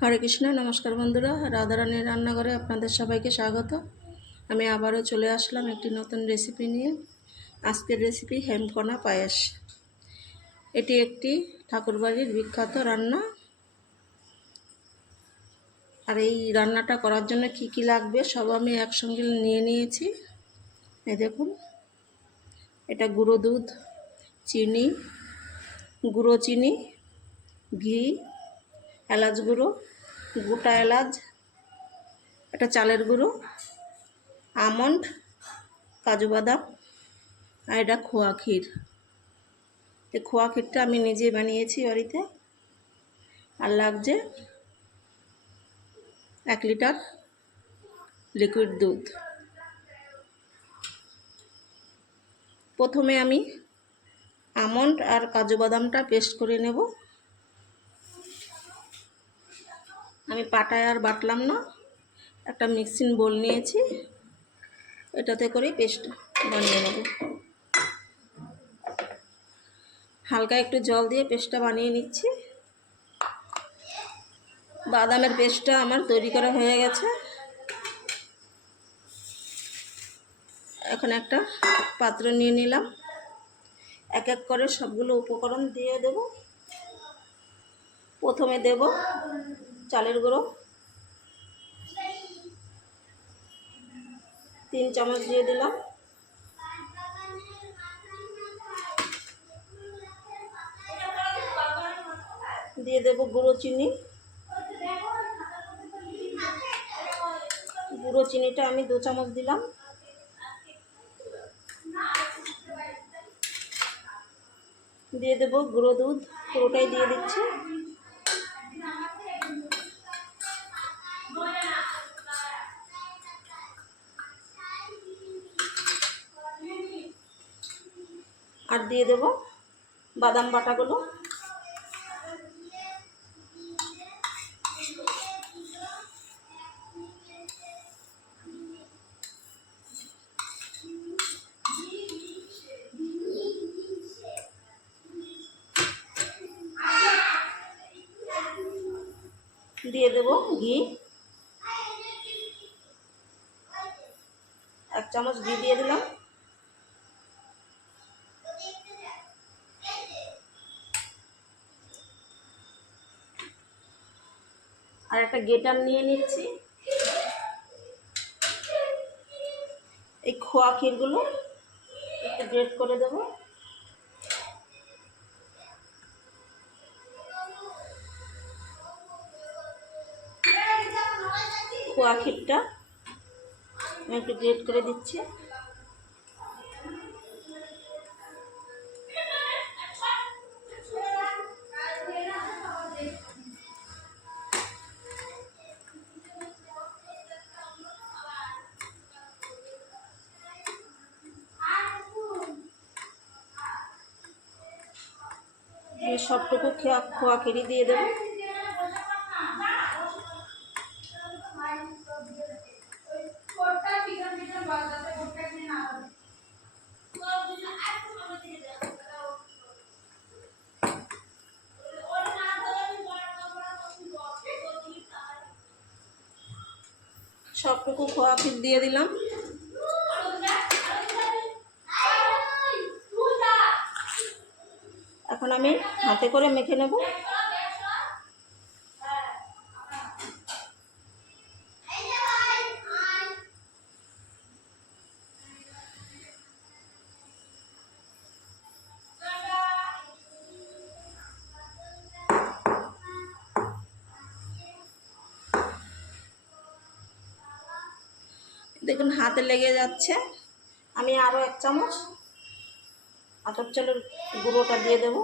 হরে কৃষ্ণ। নমস্কার বন্ধুরা, রাধারানীর রান্নাঘরে আপনাদের সবাইকে স্বাগত। আমি আবারও চলে আসলাম একটি নতুন রেসিপি নিয়ে। আজকের রেসিপি হেমকোনা পায়েস। এটি একটি ঠাকুরবাড়ির বিখ্যাত রান্না। আর এই রান্নাটা করার জন্য কি কি লাগবে সব আমি একসঙ্গে নিয়ে নিয়েছি। এই দেখুন, এটা গুঁড়ো দুধ, চিনি, গুঁড়ো চিনি, ঘি, এলাচ গুঁড়ো, গোটা এলাচ, এটা চালের গুঁড়ো, আমন্ড, কাজু বাদাম, আর এটা খোয়া ক্ষীর। এই খোয়া ক্ষীরটা আমি নিজে বানিয়েছি বাড়িতে। আর লাগছে 1 লিটার লিকুইড দুধ। প্রথমে আমি আমন্ড আর কাজু বাদামটা পেস্ট করে নেব। আমি পাটায় আর বাটলাম না, একটা মিক্সিং বোল নিয়েছি, এটাতে করে পেস্ট বানিয়ে নেব। হালকা একটু জল দিয়ে পেস্টটা বানিয়ে নিচ্ছি। বাদামের পেস্টটা আমার তৈরি করা হয়ে গেছে। এখন একটা পাত্র নিয়ে নিলাম, এক এক করে সবগুলো উপকরণ দিয়ে দেব। প্রথমে দেব চালের গুঁড়ো, 3 চামচ দিয়ে দিলাম। দিয়ে দেব গুঁড়ো চিনি। গুঁড়ো চিনিটা আমি 2 চামচ দিলাম। দিয়ে দেব গুঁড়ো দুধ, পুরোটাই দিয়ে দিচ্ছি। আর দিয়ে দেব বাদাম বাটাগুলো। দিয়ে দেব ঘি, 1 চামচ ঘি দিয়ে দিলাম। আর একটা গ্রেটার নিয়ে নিচ্ছি। এই খোয়া ক্ষীরগুলো একটু গ্রেট করে দেব। খোয়া ক্ষীরটা আমি একটু গ্রেট করে দিচ্ছি। সবটুকু খোয়া ক্ষীরি দিয়ে দেব। সবটুকু খোয়া ক্ষীর দিয়ে দিলাম। এখন আমি হাতে করে মেখে নেব। দেখুন হাতে লেগে যাচ্ছে। আমি আরও 1 চামচ আতপ চালের গুঁড়োটা দিয়ে দেব।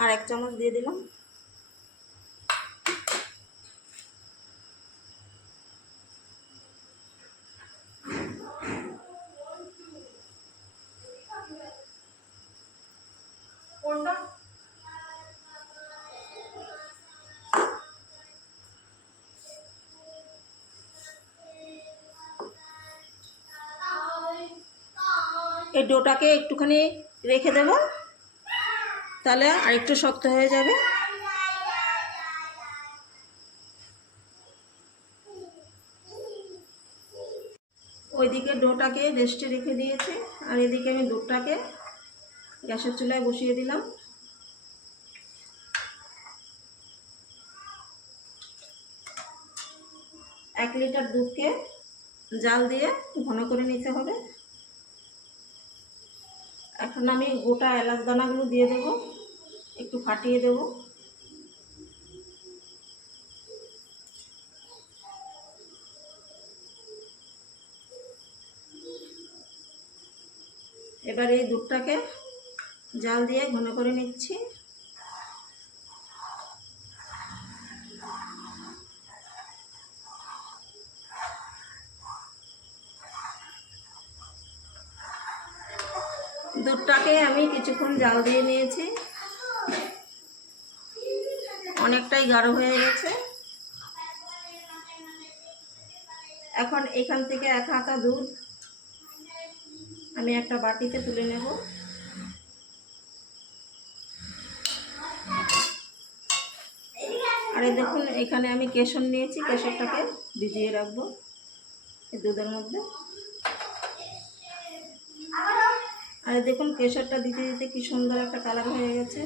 আর 1 চামচ দিয়ে দিলাম। এই ডোটাকে একটুখানি রেখে দেব। তাহলে আরেকটু শক্ত হয়ে যাবে। ওইদিকে ডোটাকে রেস্টে রেখে দিয়েছি, আর এদিকে আমি দুধটাকে গ্যাসের চুলায় বসিয়ে দিলাম। এক লিটার দুধকে জাল দিয়ে ঘন করে নিতে হবে। এখন আমি গোটা এলাচ দানাগুলো দিয়ে দেব, একটু ফাটিয়ে দেব। এবার এই দুধটাকে জাল দিয়ে ঘন করে নিচ্ছি। দুধটাকে আমি কিছুক্ষণ জাল দিয়ে নিয়েছি, অনেকটাই গাঢ় হয়ে গেছে। এখন এখান থেকে 1 হাতা দুধ আমি একটা বাটিতে তুলে নেব। আর এই দেখুন, এখানে আমি কেশর নিয়েছি, কেশরটাকে ভিজিয়ে রাখবো এই দুধের মধ্যে। আর দেখুন, কেশরটা দিতে দিতে কি সুন্দর একটা কালার হয়ে গেছে।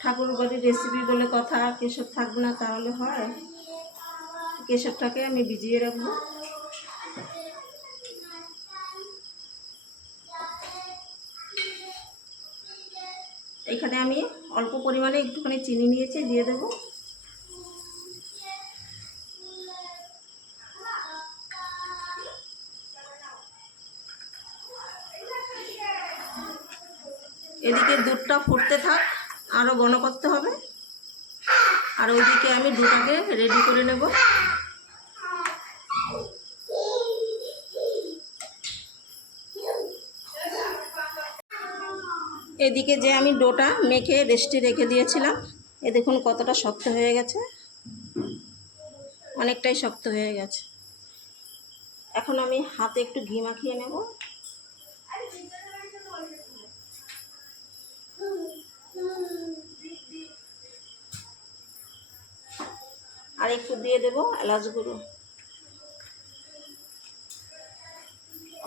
ঠাকুর বাড়ির রেসিপি বলে কথা, কেশর থাকবে না তাহলে হয়? কেশরটাকে আমি ভিজিয়ে রাখবো। এখানে আমি অল্প পরিমাণে একটুখানি চিনি নিয়েছি, দিয়ে দেব। এদিকে দুধটা ফুটতে থাক, আরও ঘন করতে হবে। আর ওইদিকে আমি দুধটাকে রেডি করে নেব। এদিকে যে আমি ডোটা মেখে রেস্টে রেখে দিয়েছিলাম, এ দেখুন কতটা শক্ত হয়ে গেছে, অনেকটাই শক্ত হয়ে গেছে। এখন আমি হাতে একটু ঘি মাখিয়ে নেব। আর একটু দিয়ে দেব এলাচ গুঁড়ো,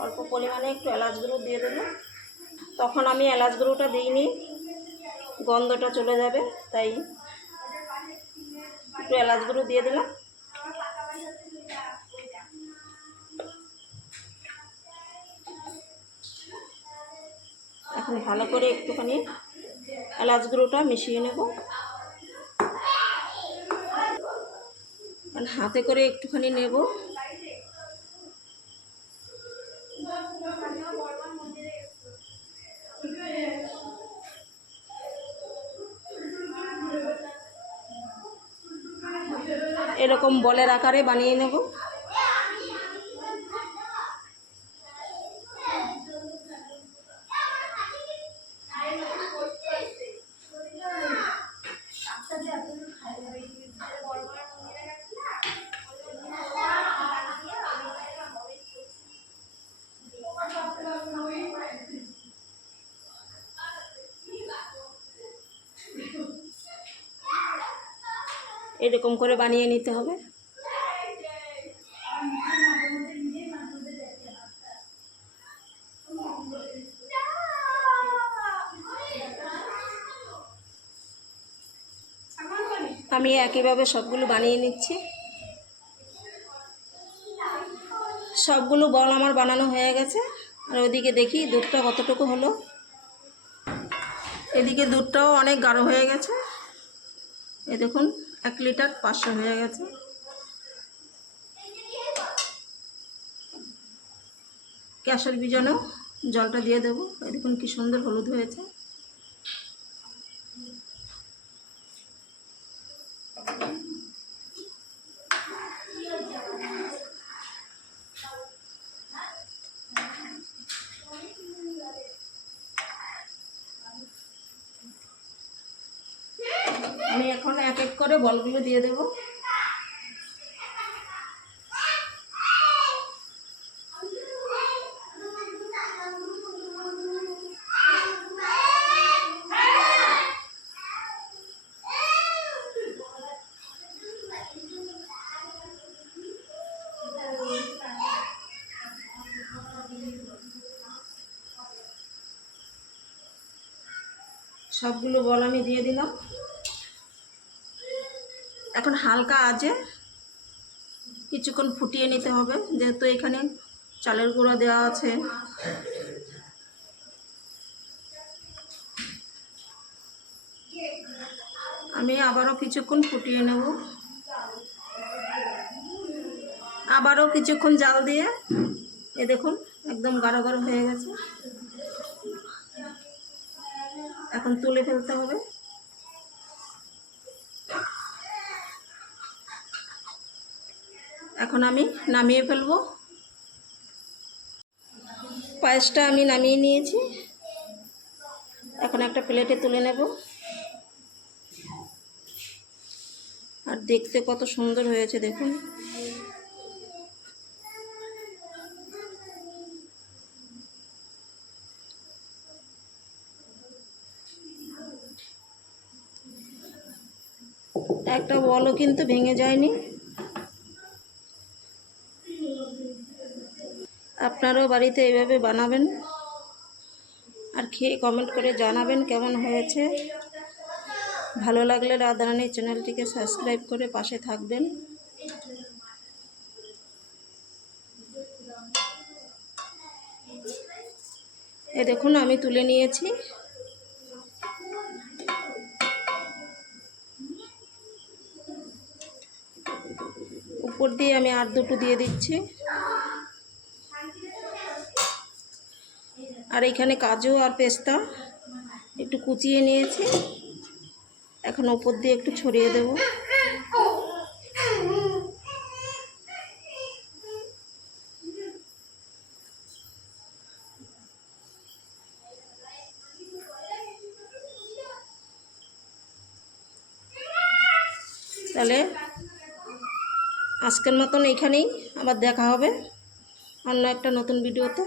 অল্প পরিমাণে একটু এলাচ গুঁড়ো দিয়ে দেবো। তখন আমি এলাচ গুঁড়োটা দিইনি, গন্ধটা চলে যাবে, তাই একটু এলাচ গুঁড়ো দিয়ে দিলাম। এখন ভালো করে একটুখানি এলাচ গুঁড়োটা মিশিয়ে নেব। হাতে করে একটুখানি নেব। এরকম বলের আকারে বানিয়ে নেব। এরকম করে বানিয়ে নিতে হবে। আমি একইভাবে সবগুলো বানিয়ে নিচ্ছি। সবগুলো বল আমার বানানো হয়ে গেছে। আর ওদিকে দেখি দুধটা কতটুকু হলো। এদিকে দুধটাও অনেক গাঢ় হয়ে গেছে। এই দেখুন 1 লিটার 500 হয়ে গেছে। গ্যাসের ভিজানো জলটা দিয়ে দেবো। এই দেখুন কি সুন্দর হলুদ হয়েছে। আমি এখন এক এক করে বলগুলো দিয়ে দেব। সবগুলো বল আমি দিয়ে দিলাম। এখন হালকা আঁচে কিছুক্ষণ ফুটিয়ে নিতে হবে, যেহেতু এখানে চালের গুঁড়ো দেওয়া আছে। আমি আবারও কিছুক্ষণ ফুটিয়ে নেব, আবারও কিছুক্ষণ জাল দিয়ে। এ দেখুন একদম গাঢ় গাঢ় হয়ে গেছে। এখন তুলে ফেলতে হবে। এখন আমি নামিয়ে ফেলবো। পায়েসটা আমি নামিয়ে নিয়েছি, এখন একটা প্লেটে তুলে নেব। আর দেখতে কত সুন্দর হয়েছে দেখুন। একটা বলও কিন্তু ভেঙে যায়নি। আপনারাও বাড়িতে এইভাবে বানাবেন আর খেয়ে কমেন্ট করে জানাবেন কেমন হয়েছে। ভালো লাগলে রাধারানী চ্যানেলটিকে সাবস্ক্রাইব করে পাশে থাকবেন। এ দেখুন আমি তুলে নিয়েছি। উপর দিয়ে আমি আর দুটো দিয়ে দিচ্ছি। আর এখানে কাজু আর পেস্তা একটু কুচিয়ে নিয়েছি, এখন উপর দিয়ে একটু ছড়িয়ে দেব। তাহলে আজকের মতন এইখানেই, আবার দেখা হবে অন্য একটা নতুন ভিডিওতে।